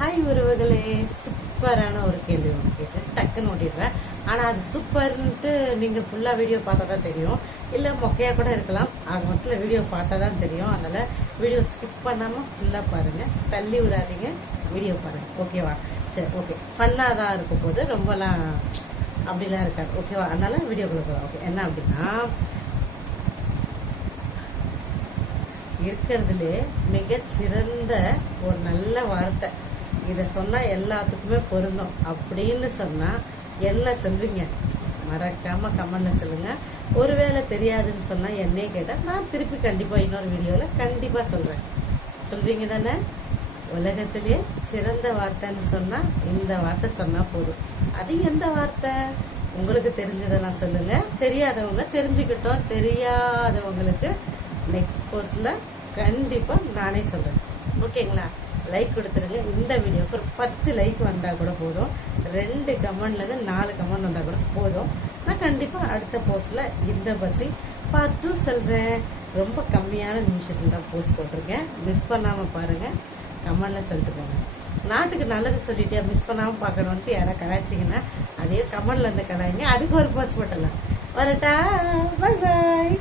Hi உறவுகளே சூப்பரான ஒரு கேள்வி ஒன்று கேட்டேன் டக்குன்னு ஓட்டிடுறேன் ஆனால் அது சூப்பர்ன்ட்டு நீங்கள் ஃபுல்லாக வீடியோ பார்த்தா தான் தெரியும். இல்லை மொக்கையாக கூட இருக்கலாம். ஆக மொத்தத்தில் வீடியோ பார்த்தா தான் தெரியும். அதனால் வீடியோ ஸ்கிப் பண்ணாமல் ஃபுல்லாக பாருங்கள் தள்ளி விடாதீங்க. வீடியோ பாருங்கள் ஓகேவா சரி ஓகே ஃபன்னாக தான் இருக்கும் போது ரொம்பலாம் அப்படிலாம் இருக்காது. ஓகேவா அதனால் வீடியோ கொடுக்கலாம் ஓகே என்ன அப்படின்னா இருக்கிறதுலே மிகச்சிறந்த ஒரு நல்ல வார்த்தை. இதை சொன்னா எல்லாத்துக்குமே பொருந்தும். அப்படின்னு சொன்னா என்ன சொல்லுவீங்க மறக்காம கமெண்டில் சொல்லுங்க. ஒருவேளை தெரியாதுன்னு சொன்னா என்னே கேட்டா நான் திருப்பி கண்டிப்பா இன்னொரு வீடியோல கண்டிப்பா சொல்றேன். சொல்றீங்க தானே? உலகத்திலே சிறந்த வார்த்தைன்னு சொன்னா இந்த வார்த்தை சொன்னா போதும். அது எந்த வார்த்தை? உங்களுக்கு தெரிஞ்சதெல்லாம் சொல்லுங்க. தெரியாதவங்க தெரிஞ்சுக்கிட்டோம். தெரியாதவங்களுக்கு நெக்ஸ்ட் கோர்ஸில் கண்டிப்பா நானே சொல்றேன். ஓகேங்களா? லைக் கொடுத்துருங்க. இந்த வீடியோவுக்கு ஒரு பத்து லைக் வந்தால் கூட போதும். ரெண்டு கமெண்ட்லேருந்து நாலு கமெண்ட் வந்தால் கூட போதும். நான் கண்டிப்பாக அடுத்த போஸ்ட்டில் இந்த பத்தி பார்த்தும் சொல்கிறேன் ரொம்ப கம்மியான நிமிஷத்தில் தான் போஸ்ட் போட்டிருக்கேன். மிஸ் பண்ணாமல் பாருங்கள் கமெண்டில் சொல்லிட்டு போங்க. நாட்டுக்கு நல்லது சொல்லிட்டே மிஸ் பண்ணாமல் பார்க்கணுன்ட்டு யாராவது கலாய்ச்சிங்கன்னா அதே கமெண்ட்ல இருந்து கலாய்ங்க. அதுக்கு ஒரு போஸ்ட் போட்டலாம் வரட்டா. பாய் பாய்